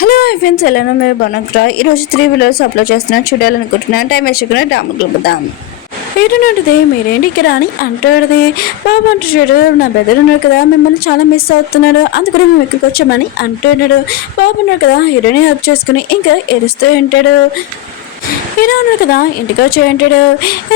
Hello friends, ఎలా మీరు బాగున్నారా? ఈరోజు 3 వీడియోస్ అప్లోడ్ చేస్తున్నాను, చూడాలనుకుంటున్నాను. టైం వేసుకుని డాములు గలుపుదాం. ఏంటంటే మీరేంటి ఇక్కడ అని అంటాడుది. బాబు అంటాడు, నా బెదర్ ఉన్నాడు కదా, మిమ్మల్ని చాలా మిస్ అవుతున్నాడు, అందుకని మేము ఇక్కడికి వచ్చామని అంటున్నాడు. బాబు ఉన్నాడు కదా, హీరోని హక్ చేసుకుని ఇంకా ఏడుస్తూ ఉంటాడు. హీరో ఉన్నాడు కదా, ఇంటికి వచ్చి అంటాడు.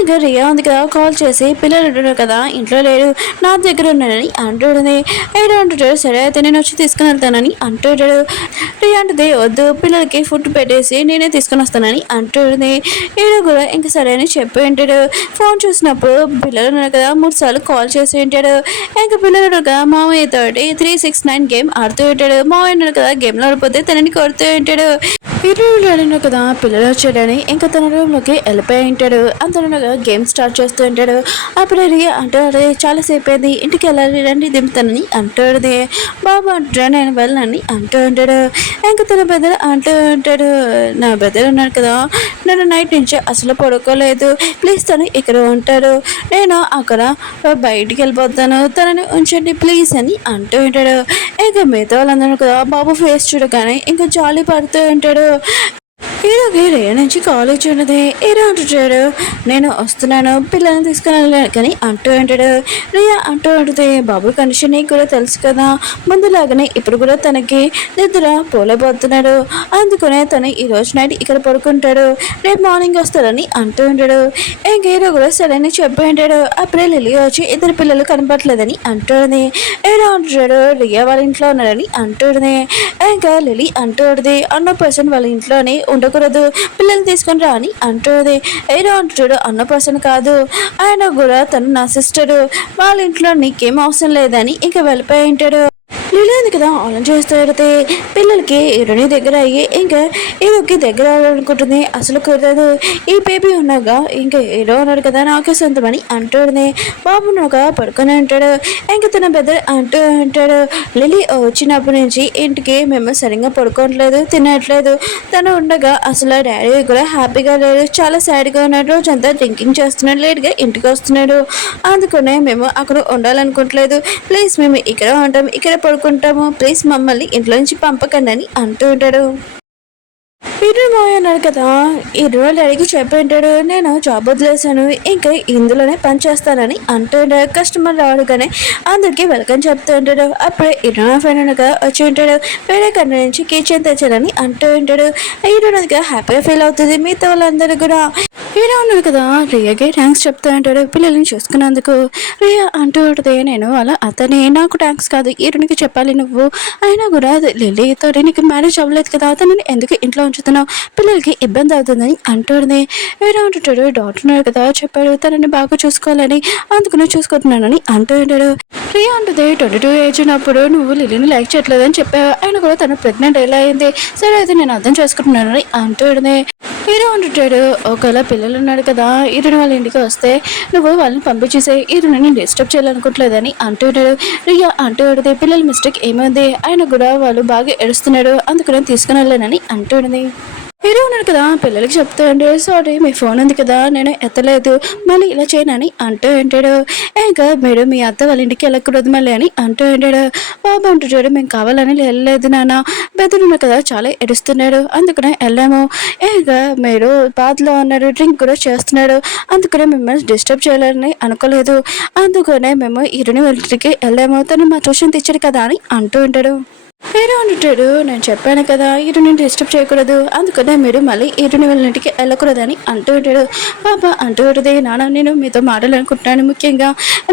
ఇంకా రియా ఉంది కదా, కాల్ చేసి పిల్లలు ఉంటున్నారు కదా, ఇంట్లో లేడు, నా దగ్గర ఉన్నాడని అంటుంటుంది. హీరో అంటాడు, సరే అయితే నేను వచ్చి తీసుకుని వెళ్తానని అంటుంటాడు. రియా అంటుంది, వద్దు, పిల్లలకి ఫుడ్ పెట్టేసి నేనే తీసుకుని వస్తానని అంటుంది. హీరో కూడా ఇంకా సరే అని చెప్పి ఉంటాడు. ఫోన్ చూసినప్పుడు పిల్లలు ఉన్నారు కదా, 3 సార్లు కాల్ చేసి ఉంటాడు. ఇంకా పిల్లలు ఉన్నారు కదా, మామయ్య తోటి 369 గేమ్ ఆడుతూ ఉంటాడు. మామయ్య ఉన్నారు కదా, గేమ్లో ఆడిపోతే తనని కొడుతూ ఉంటాడు. హీరో అడిగిన కదా, పిల్లలు వచ్చాడని ఇంకా తన రూమ్లోకి వెళ్ళిపోయి ఉంటాడు. అంతలో గేమ్ స్టార్ట్ చేస్తూ ఉంటాడు. అప్పుడు రియా అంటాడు, చాలాసేపు అయింది, ఇంటికి వెళ్ళాలి, రండి దింపుతానని అంటాడుది. బాబు అంటాడు, నేను వెళ్ళనని అంటూ ఉంటాడు. ఇంకా తన బెదర్ అంటూ ఉంటాడు, నా బెదర్ ఉన్నాడు కదా, నేను నైట్ నుంచి అసలు పడుకోలేదు, ప్లీజ్ తను ఇక్కడ ఉంటాడు, నేను అక్కడ బయటికి వెళ్ళిపోతాను, తనని ఉంచండి ప్లీజ్ అని అంటూ ఉంటాడు. ఇంకా మిగతా వాళ్ళందరూ కదా బాబు ఫేస్ చూడగానే ఇంకా జాలి పడుతూ ఉంటాడు. హీరోకి రియా నుంచి కాలేజ్ ఉన్నది. హీరో అంటాడు, నేను వస్తున్నాను, పిల్లల్ని తీసుకుని వెళ్ళాను కానీ అంటూ ఉంటాడు. రియా అంటూ ఉంటుంది, బాబు కండిషన్ నీకు కూడా తెలుసు కదా, ముందులాగానే ఇప్పుడు కూడా తనకి నిద్ర పోలేకపోతున్నాడు, అందుకనే తను ఈ రోజు నైట్ ఇక్కడ పడుకుంటాడు, రేపు మార్నింగ్ వస్తాడని అంటూ ఉంటాడు. ఇంక హీరో కూడా సరేని చెప్పి ఉంటాడు. అప్పుడే లిలీ వచ్చి ఇద్దరు పిల్లలు కనపట్లేదని అంటుంది. హీరో అంటాడు, రియా వాళ్ళ ఇంట్లో ఉన్నాడని అంటుంది. ఇంకా లిలీ అంటుంది, అన్న పర్సన్ వాళ్ళ ఇంట్లోనే ఉండకూడదు, పిల్లల్ని తీసుకొని రా అని అంటుంది. ఏదో అంటాడు, అన్న పర్సన్ కాదు, ఆయన కూడా తను నా సిస్టరు, వాళ్ళ ఇంట్లో నీకేం అవసరం లేదని ఇంకా వెళ్ళిపోయి ఉంటాడు. లేదు కదా, ఆలోచన చేస్తే పిల్లలకి హీరోని దగ్గర అయ్యి ఇంకా హీరోకి దగ్గర అవ్వాలనుకుంటుంది. అసలు కుదరదు, ఈ బేబీ ఉన్నాగా ఇంకా హీరో ఉన్నాడు కదా నాకే సొంతమని అంటుంది. బాబు ఉన్నాక పడుకొని ఉంటాడు. ఇంకా తన బెదర్ అంటూ ఉంటాడు, లిలీ వచ్చినప్పటి నుంచి ఇంటికి మేము సరిగ్గా పడుకోవట్లేదు, తినట్లేదు, తను ఉండగా అసలు డాడీ కూడా హ్యాపీగా లేడు, చాలా సాడ్గా ఉన్నాడు, రోజంతా డ్రింకింగ్ చేస్తున్నాడు, లేట్గా ఇంటికి వస్తున్నాడు, అందుకనే మేము అక్కడ ఉండాలనుకోవట్లేదు, ప్లీజ్ మేము ఇక్కడ ఉంటాం, ఇక్కడ పడుకుంటాము, ప్లీజ్ మమ్మల్ని ఇంట్లో నుంచి పంపకండి అని అంటూ ఉంటాడు. హీరో మావయ్య అన్నాడు కదా, హీరో డాడీకి చెప్పి ఉంటాడు, నేను జాబ్ వదిలేసాను, ఇంకా ఇందులోనే పని చేస్తానని అంటూ ఉంటాడు. కస్టమర్ రావడగానే అందరికీ వెల్కమ్ చెప్తూ ఉంటాడు. అప్పుడే హీరో ఫ్రెండ్ కదా వచ్చి ఉంటాడు, వేరే కంట్రీ నుంచి కిచెన్ తెచ్చాడని అంటూ ఉంటాడు. హీరో హ్యాపీగా ఫీల్ అవుతుంది. మిగతా వాళ్ళందరూ కూడా హీరో ఉన్నాడు కదా, రియాకి థ్యాంక్స్ చెప్తా అంటాడు పిల్లల్ని చూసుకున్నందుకు. రియా అంటూ ఉంటుంది, నేను అలా అతనే, నాకు థ్యాంక్స్ కాదు, హీరోనికి చెప్పాలి నువ్వు, అయినా కూడా లిల్లీతో నీకు మ్యారేజ్ అవ్వలేదు కదా, అతను ఎందుకు ఇంట్లో ఉంచుతున్నావు, పిల్లలకి ఇబ్బంది అవుతుందని అంటుంది. హీరో అంటుంటాడు, డాక్టర్ ఉన్నాడు కదా చెప్పాడు తనని బాగా చూసుకోవాలని, అందుకనే చూసుకుంటున్నానని అంటూ ఉంటాడు. రియా అంటుంది, 22 ఏజ్ ఉన్నప్పుడు నువ్వు లిల్లీని లైక్ చేయట్లేదని చెప్పావు, అయినా కూడా తను ప్రెగ్నెంట్ ఎలా అయింది, సరే అయితే నేను అర్థం చేసుకుంటున్నానని అంటూ ఉంటుంది. హీరో అంటుంటాడు, ఒకవేళ పిల్లలు ఉన్నాడు కదా, హీరోని వాళ్ళ ఇంటికి వస్తే నువ్వు వాళ్ళని పంపించేసే, హీరోని డిస్టర్బ్ చేయాలనుకోవట్లేదని అంటుంటాడు. రియా అంటూ పిల్లల మిస్టేక్ ఏమైంది, ఆయన కూడా వాళ్ళు బాగా ఏడుస్తున్నాడు, అందుకనే తీసుకుని వెళ్ళానని అంటుంది. హీరో ఉన్నాడు కదా, పిల్లలకి చెప్తూ అంటే, సారీ మీ ఫోన్ ఉంది కదా నేను ఎత్తలేదు, మళ్ళీ ఇలా చేయనని అంటూ ఉంటాడు. ఇంకా మీరు మీ అత్త వాళ్ళ ఇంటికి వెళ్ళకూడదు మళ్ళీ అని అంటూ ఉంటాడు. బాబు అంటుంటాడు, మేము కావాలని వెళ్ళలేదు నాన్న, బెదురున్నా కదా చాలా ఏడుస్తున్నాడు, అందుకనే వెళ్ళాము, ఇంకా మీరు బాధలో ఉన్నారు, డ్రింక్ కూడా చేస్తున్నాడు, అందుకనే మిమ్మల్ని డిస్టర్బ్ చేయాలని అనుకోలేదు, అందుకనే మేము హీరోని వాళ్ళ ఇంటికి వెళ్ళాము, తను మా ట్యూషన్ తెచ్చాడు కదా అని అంటూ ఉంటాడు. హీరో అంటాడు, నేను చెప్పాను కదా హీరోని డిస్టర్బ్ చేయకూడదు, అందుకనే మీరు మళ్ళీ హీరోని వాళ్ళ ఇంటికి వెళ్ళకూడదని అంటూ ఉంటాడు. పాప అంటూ ఉంటుంది, నాన్న నేను మీతో మాట్లాడాలనుకుంటున్నాను, ముఖ్యంగా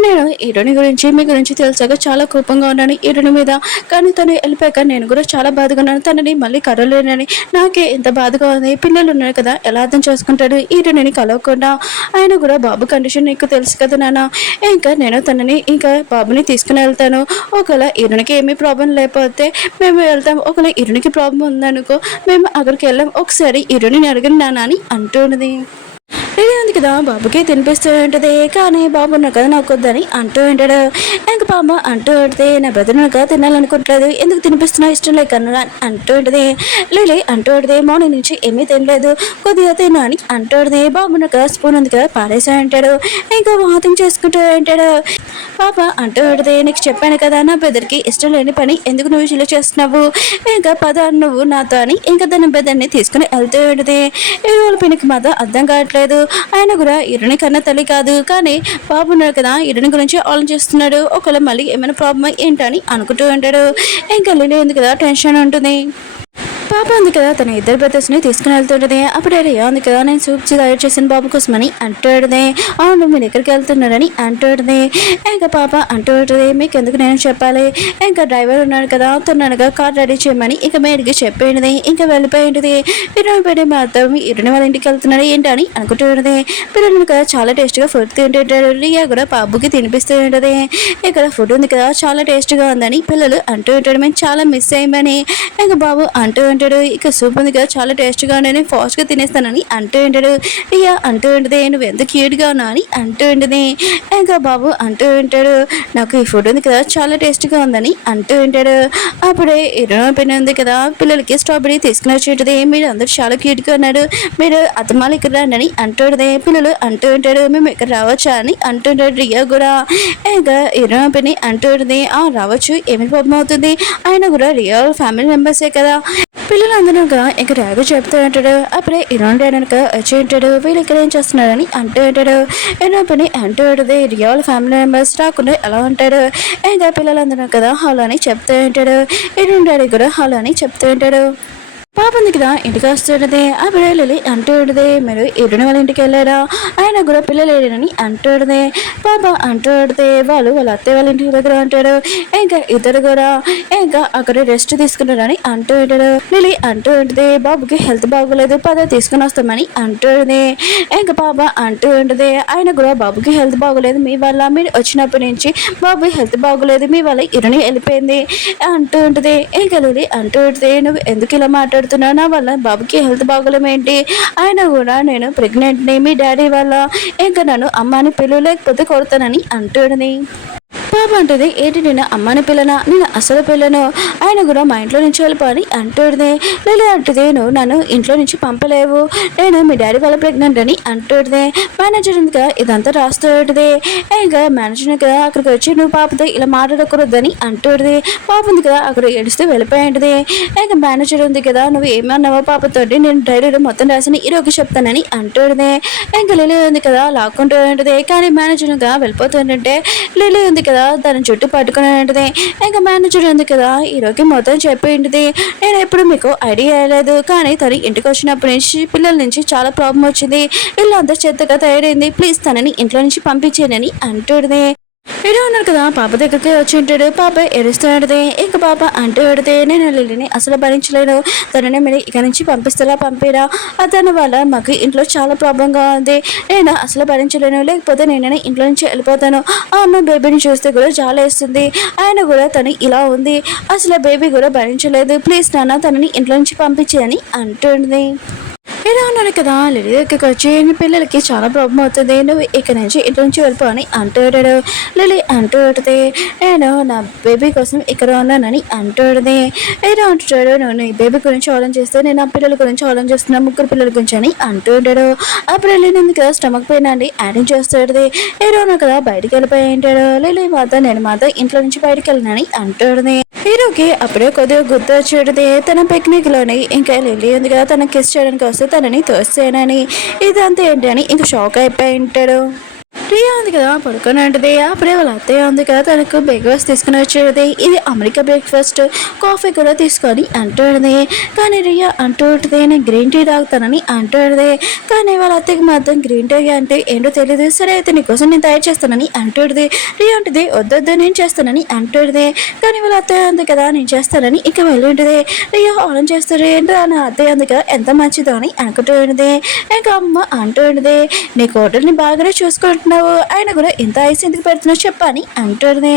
నేను హీరోని గురించి మీ గురించి తెలిసాక చాలా కోపంగా ఉన్నాను హీరోని మీద, కానీ తను వెళ్ళిపోయాక నేను కూడా చాలా బాధగా ఉన్నాను, తనని మళ్ళీ కలవలేనని నాకే ఇంత బాధగా ఉంది, పిల్లలు ఉన్నారు కదా ఎలా అర్థం చేసుకుంటాడు హీరోని కలవకుండా, ఆయన కూడా బాబు కండిషన్ నీకు తెలుసు కదా నాన్న, ఇంకా నేను తనని ఇంకా బాబుని తీసుకుని వెళ్తాను, ఒకవేళ హీరోనికి ఏమీ ప్రాబ్లం లేకపోతే మేము వెళ్తాం, ఒకవేళ హీరోనికి ప్రాబ్లం ఉందనుకో మేము అక్కడికి వెళ్ళాం, ఒకసారి హీరోని అడగండి నాన్న అని అంటున్నది. రెడీ ఉంది కదా, బాబుకి తినిపిస్తూ ఉంటుంది, కానీ బాబు ఉన్నా కదా నాకు వద్దని అంటూ ఉంటాడు. ఇంకా బాబు అంటూ ఉంటుంది, నా బ్రదర్ కదా తినాలనుకుంటలేదు, ఎందుకు తినిపిస్తున్నా ఇష్టం లేక అంటూ ఉంటుంది. లేలే అంటూ ఉంటుంది, మార్నింగ్ నుంచి ఏమీ తినలేదు, కొద్దిగా తిన్నా అని అంటూ ఉంటుంది. బాబు ఉన్నా కదా స్పూన్ ఉంది కదా పారేసా అంటాడు. ఇంకా వాకింగ్ చేసుకుంటూ ఉంటాడు. పాప అంటూ ఉంటది, నీకు చెప్పాను కదా నా బ్రదర్కి ఇష్టం లేని పని ఎందుకు నువ్వు ఇలా చేస్తున్నావు, ఇంకా పద నువ్వు నాతో అని ఇంకా తన బ్రదర్ని తీసుకుని వెళ్తూ ఉంటది. ఈ రోజు పినికి మాత్రం అర్థం కావట్లేదు. ఆయన కూడా ఇరుని కన్నా తల్లి కాదు, కానీ బాబు ఉన్నాడు కదా ఇరుని గురించి ఆలోచిస్తున్నాడు. ఒకవేళ మళ్ళీ ఏమైనా ప్రాబ్లం ఏంటని అనుకుంటూ ఉంటాడు. ఇంకా లిలీ ఉంది కదా టెన్షన్ ఉంటుంది. పాప ఉంది కదా తన ఇద్దరు బ్రదర్స్ని తీసుకుని వెళ్తుంటది. అప్పుడు రియా ఉంది కదా నేను సూప్ తయారు చేసిన బాబు కోసమని అంటాడుదే. అవును మీరు ఎక్కడికి వెళ్తున్నారని అంటాడుదే. ఇంకా పాప అంటూ ఉంటుంది, మీకు ఎందుకు నేను చెప్పాలి, ఇంకా డ్రైవర్ ఉన్నాడు కదా తొందరగా కార్ రెడీ చేయమని ఇక మేడికి చెప్పేది. ఇంకా వెళ్ళిపోయింది. ఇరుని పెట్టి మాత్రం ఇరుని వాళ్ళ ఇంటికి వెళ్తున్నాడు ఏంటని అనుకుంటూ ఉంటుంది. పిల్లలు కదా చాలా టేస్ట్గా ఫుడ్ తింటుంటాడు. రియా కూడా బాబుకి తినిపిస్తూ ఉంటుంది. ఇక్కడ ఫుడ్ ఉంది కదా చాలా టేస్ట్గా ఉందని పిల్లలు అంటూ ఉంటాడు, మేము చాలా మిస్ అయ్యామని. ఇంకా బాబు అంటూ ఉంటాడు, ఇక సూప్ ఉంది కదా చాలా టేస్ట్గా ఉండని ఫాస్ట్గా తినేస్తానని అంటూ ఉంటాడు. రియా అంటూ ఉంటుంది, నువ్వు ఎంత క్యూట్గా ఉన్నావు అని అంటూ ఉంటుంది. ఇంకా బాబు అంటూ ఉంటాడు, నాకు ఈ ఫుడ్ ఉంది కదా చాలా టేస్ట్గా ఉందని అంటూ ఉంటాడు. అప్పుడే ఇరవై పెన్ ఉంది కదా పిల్లలకి స్ట్రాబెరీ తీసుకుని వచ్చి ఉంటుంది. మీరు అందరూ చాలా క్యూట్గా ఉన్నారు, మీరు అతమాలు ఇక్కడ రండి అని అంటుంది. పిల్లలు అంటూ ఉంటాడు, మేము ఇక్కడ రావచ్చా అని అంటుంటాడు. రియా కూడా ఇంకా ఇరవై పెన్ అంటూ ఉంటుంది, రావచ్చు ఏమి ప్రాబ్లం అవుతుంది, ఆయన కూడా రియా ఫ్యామిలీ మెంబర్సే కదా. పిల్లలందరూ ఇంకా ర్యాగు చెప్తూ ఉంటాడు. అప్పుడే ఇరాన్ వెనక వచ్చి ఉంటాడు, వీళ్ళు ఇక్కడ ఏం చేస్తున్నారని అంటూ ఉంటాడు. ఎన్నో పని అంటూ ఉంటుంది, రియల్ ఫ్యామిలీ మెంబర్స్ రాకుండా ఎలా ఉంటాడు. ఇంకా పిల్లలందరూ కదా హాల్ అని చెప్తూ ఉంటాడు. ఇరాన్ డాడీ కూడా హాల్ అని చెప్తూ ఉంటాడు. పాప ఉంది కదా ఇంటికి వస్తుంటది. అప్పుడే లిలీ అంటూ ఉంటుంది, మీరు ఇరుని వాళ్ళ ఇంటికి వెళ్ళారా, ఆయన కూడా పిల్లలు లేరని అంటుంటది. పాప అంటూ ఉంటుంది, వాళ్ళు వాళ్ళ అత్తయ్య వాళ్ళ ఇంటి దగ్గర ఉంటాడు, ఇంకా ఇద్దరు కూడా ఇంకా అక్కడ రెస్ట్ తీసుకున్నారని అంటూ ఉంటాడు. లిలీ అంటూ ఉంటుంది, బాబుకి హెల్త్ బాగోలేదు పద తీసుకుని వస్తామని అంటుంది. ఇంకా పాప అంటూ ఉంటుంది, ఆయన కూడా బాబుకి హెల్త్ బాగోలేదు మీ వల్ల, మీరు వచ్చినప్పటి నుంచి బాబు హెల్త్ బాగోలేదు మీ వల్ల ఇరుని వెళ్ళిపోయింది అంటూ ఉంటుంది. ఇంకా లిలీ అంటూ ఉంటుంది, నువ్వు ఎందుకు ఇలా మాట్లాడుతున్నావు, నా వల్ల బాబుకి హెల్త్ బాగోలేం ఏంటి, ఆయన కూడా నేను ప్రెగ్నెంట్ని మీ డాడీ వల్ల, ఇంకా నన్ను అమ్మాని పిలువ లేకపోతే కొడతానని అంటుంది. పాప అంటుంది, ఏంటి నేను అమ్మాని పిల్లనా, నేను అసలు పిల్లను, ఆయన కూడా మా ఇంట్లో నుంచి వెళ్ళిపోని అంటుంది. లేదా అంటుంది, నువ్వు నన్ను ఇంట్లో నుంచి పంపలేవు, నేను మీ డాడీ వాళ్ళ ప్రెగ్నెంట్ అని అంటుంది. మేనేజర్ ఇంకా ఇదంతా రాస్తూ ఉంటుంది. ఇంకా మేనేజర్ కదా అక్కడికి వచ్చి నువ్వు పాపతో ఇలా మాట్లాడకూడదని అంటుంది. పాప ఉంది కదా అక్కడ ఏడుస్తూ వెళ్ళిపోయి ఉంటుంది. ఇంకా మేనేజర్ ఉంది కదా నువ్వు ఏమన్నావో పాపతోటి నేను డైరీలో మొత్తం రాసి ఈరోజు చెప్తానని అంటుంది. ఇంకా లిలీ ఉంది కదా లాక్కుంటూ ఉంటుంది. కానీ మేనేజర్ ఇంకా వెళ్ళిపోతుంటే లిలీ ఉంది కదా తన చుట్టూ పట్టుకుని ఉంటుంది. ఇంకా మేనేజర్ ఉంది కదా ఈరోజు మొత్తం చెప్పి ఉంటుంది, నేను ఎప్పుడు మీకు ఐడియా వేయలేదు, కానీ తను ఇంటికి వచ్చినప్పటి నుంచి పిల్లల నుంచి చాలా ప్రాబ్లం వచ్చింది, ఇల్లు అంతా చెత్తగా తయారైంది, ప్లీజ్ తనని ఇంట్లో నుంచి పంపించేనని అంటుంది. వీడు ఉన్నారు కదా పాప దగ్గరికి వచ్చి ఉంటాడు. పాప ఏడుస్తూ ఉంటుంది. ఇంకా పాప అంటూ పెడితే నేను లిల్లీని అసలు భరించలేను, తనని మీరు ఇక నుంచి పంపిస్తారా పంపిరా, అతని వల్ల మాకు ఇంట్లో చాలా ప్రాబ్లంగా ఉంది, నేను అసలు భరించలేను, లేకపోతే నేనే ఇంట్లో నుంచి వెళ్ళిపోతాను, అమ్మ బేబీని చూస్తే కూడా చాలా వేస్తుంది, ఆయన కూడా తను ఇలా ఉంది, అసలు బేబీ కూడా భరించలేదు, ప్లీజ్ నాన్న తనని ఇంట్లో నుంచి పంపించేయని అంటుంది. ఇలా ఉన్నాడు కదా లిలీ దగ్గరికి వచ్చి నీ పిల్లలకి చాలా ప్రాబ్లం అవుతుంది, నువ్వు ఇక్కడ నుంచి ఇంటి నుంచి వెళ్ళిపోని అంటాడు. లిలీ అంటూ ఉంటుంది, నేను నా బేబీ కోసం ఇక్కడ ఉన్నానని అంటుంది. ఏదో అంటాడు, నువ్వు నీ బేబీ గురించి ఆలోచిస్తే నేను నా పిల్లల గురించి ఆలోచిస్తున్నా, ముగ్గురు పిల్లల గురించి అని అంటూ ఉంటాడు. అప్పుడు లిలీ కదా స్టమక్ పెయిన్ అండి యాడింగ్ చేస్తాడు. ఏదో ఉన్నాడు కదా బయటికి వెళ్ళిపోయి ఉంటాడు. లిలీ మాత్రం నేను మాత్రం ఇంట్లో నుంచి బయటికి వెళ్ళినని అంటుంది. హీరోకి అప్పుడే కొద్దిగా గుర్తు వచ్చేది తన పిక్నిక్ లోని ఇంకా లిల్లీ ఉంది కదా తన కిస్ చేయడానికి వస్తే తనని తోసేనని, ఇదంతా ఏంటి అని ఇంకా షాక్ అయిపోయి ఉంటాడు. రియా ఉంది కదా పడుకొని ఉంటుంది. అప్పుడే వాళ్ళ అత్తయ్య ఉంది కదా తనకు బ్రేక్ఫాస్ట్ తీసుకుని వచ్చేది, ఇది అమెరికా బ్రేక్ఫాస్ట్, కాఫీ కూడా తీసుకొని అంటుంది. కానీ రియా అంటూ ఉంటుంది, నేను గ్రీన్ టీ తాగుతానని అంటుంది. కానీ వాళ్ళ అత్తయ్యకి మాత్రం గ్రీన్ టీ అంటే ఏంటో తెలియదు. సరే అయితే నీకోసం నేను తయారు చేస్తానని అంటుంది. రియా ఉంటుంది, వద్దొద్దు నేను చేస్తానని అంటుంది. కానీ వాళ్ళ అత్తయ్య ఉంది కదా నేను చేస్తానని ఇక వెళ్ళి ఉంటుంది. రియా ఆన్ చేస్తారు, ఏంటో నా అత్తయ్య ఉంది కదా ఎంత మంచిదో అని అనుకుంటూ ఉంటుంది. ఇంకా అమ్మ అంటూ ఉంటుంది, నీ కోటల్ని బాగానే చూసుకుంటున్నావు, ఆయన కూడా ఇంత ఐస్ ఎందుకు పెడుతున్నావు చెప్పని అంటుంది.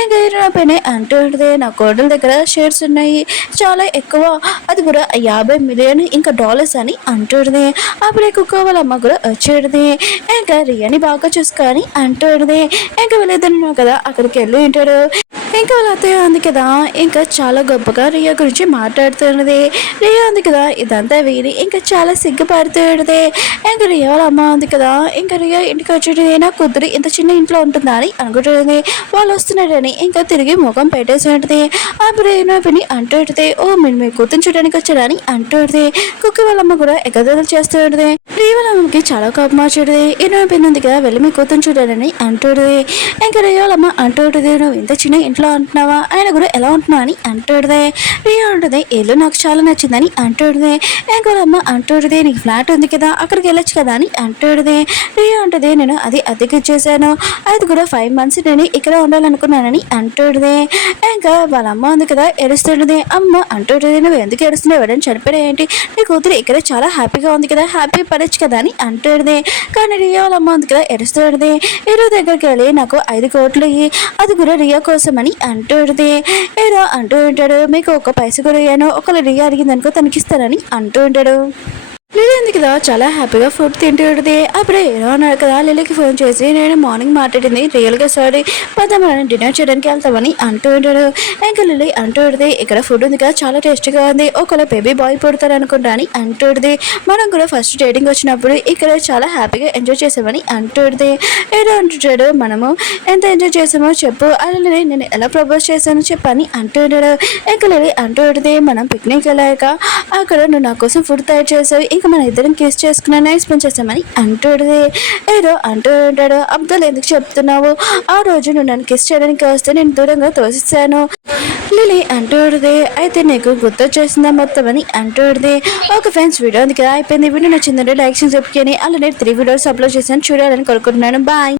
ఇంకా పైన అంటూ ఉంటుంది, నా కోడల దగ్గర షేర్స్ ఉన్నాయి చాలా ఎక్కువ, అది కూడా 50 మిలియన్ ఇంకా డాలర్స్ అని అంటుంది. అప్పుడే కుక్క వాళ్ళ అమ్మ కూడా వచ్చేది. ఇంకా రియాని బాగా చూసుకొని అంటుంది. ఇంకా వెళ్ళేదన్నా కదా అక్కడికి వెళ్ళి ఉంటాడు. ఇంకా వాళ్ళ అత్తయ్య ఉంది కదా, ఇంకా చాలా గొప్పగా రియా గురించి మాట్లాడుతున్నది. రియా ఉంది కదా, ఇదంతా విని ఇంకా చాలా సిగ్గుపడుతున్నది. ఇంకా రియా వాళ్ళ అమ్మ ఉంది కదా, ఇంకా రియా ఇంటికి వచ్చేది నా కూతురు ఇంత చిన్న ఇంట్లో ఉంటుందా అని అనుకుంటుంది. వాళ్ళు వస్తున్నారని ఇంకా తిరిగి ముఖం పెట్టేసి ఉంటుంది. అప్పుడు ఏమో విని అంటుంది, ఓ మీరు మీ కూతురు చూడడానికి వచ్చారని అంటుంది. కుక్కి వాళ్ళ అమ్మ కూడా ఎగదలు చేస్తూ ఉంటుంది. రియా వాళ్ళ అమ్మకి చాలా కోపం వచ్చేది. ఎన్నో పిన్ ఉంది కదా, వెళ్ళి మీ కూతురు చూడాలని అంటుంది. ఇంకా రియా వాళ్ళ అమ్మ అంటుంది, నువ్వు ఇంత చిన్న ఇంట్లో అంటున్నావా, ఆయన కూడా ఎలా ఉంటున్నావు అని అంటుంది. రియా ఉంటుంది, ఇల్లు నాకు చాలా నచ్చిందని అంటుంది. ఇంకా వాళ్ళ అమ్మ అంటుంది, నీకు ఫ్లాట్ ఉంది కదా, అక్కడికి వెళ్ళొచ్చు కదా అని అంటుంది. రియా ఉంటుంది, నేను అది అద్దెకి ఇచ్చేసాను, అది కూడా 5 months నేను ఇక్కడ ఉండాలనుకున్నానని అంటుంది. ఇంకా వాళ్ళ అమ్మ ఉంది కదా ఏడుస్తుంటుంది. అమ్మ అంటుంది, నువ్వు ఎందుకు ఏడుస్తున్నావు, ఎవరైనా చనిపోయా ఏంటి, నీ కూతురు ఇక్కడ చాలా హ్యాపీగా ఉంది కదా, హ్యాపీ పడచ్చు కదా అని అంటుంది. కానీ రియా వాళ్ళ అమ్మ ఉంది కదా ఏడుస్తుంది. హీరో దగ్గరికి వెళ్ళి నాకు 5 కోట్లు ఇయ్యి, అది కూడా రియా కోసం అని అంటుంది. హీరో అంటూ ఉంటాడు, మీకు 1 పైస కూడా ఇయ్యాను, ఒకవేళ రియా అడిగిందనుకో తనకిస్తానని అంటూ ఉంటాడు. లిలీ ఉంది కదా చాలా హ్యాపీగా ఫుడ్ తింటూ ఉంటుంది. అప్పుడే ఏదో అన్నాడు కదా, లిలీకి ఫోన్ చేసి నేను మార్నింగ్ మాట్లాడింది రియల్గా సారీ, మనం డిన్నర్ చేయడానికి వెళ్తామని అంటూ ఉంటాడు. ఇంకా లిలీ అంటూ ఉంటుంది, ఇక్కడ ఫుడ్ ఉంది కదా చాలా టేస్టీగా ఉంది, ఒకవేళ బేబీ బాయ్ పుడతారు అనుకుంటా అని అంటుంది. మనం కూడా ఫస్ట్ డేటింగ్ వచ్చినప్పుడు ఇక్కడ చాలా హ్యాపీగా ఎంజాయ్ చేసామని అంటుంది. ఏదో అంటుంటాడు, మనము ఎంత ఎంజాయ్ చేసామో చెప్పు, అలా నేను ఎలా ప్రపోజ్ చేశాను చెప్పని అంటుంటాడు. ఇంకా లిలీ అంటూ ఉంటుంది, మనం పిక్నిక్ వెళ్ళాక అక్కడ నువ్వు నా కోసం ఫుడ్ తయారు చేసావు, ఇంకా మన ఇద్దరం కిస్ చేసుకున్నా నైస్ పని చేస్తామని అంటుంది. ఏదో అంటూ ఉంటాడు, అబ్దుల్ ఎందుకు చెప్తున్నావు, ఆ రోజు నువ్వు నన్ను కిస్ చేయడానికి వస్తే నేను దూరంగా తోసిస్తాను. లిలీ అంటుంది, అయితే నీకు గుర్తొచ్చేసిందా మొత్తం అని అంటుంది. ఒక ఫ్రెండ్స్ వీడియో ఉంది కదా అయిపోయింది. వీడియో నచ్చిందంటే లైక్ చేసి చెప్పుకొని అలానే 3 videos అప్లోడ్ చేసాను, చూడాలని కోరుకుంటున్నాను. బాయ్.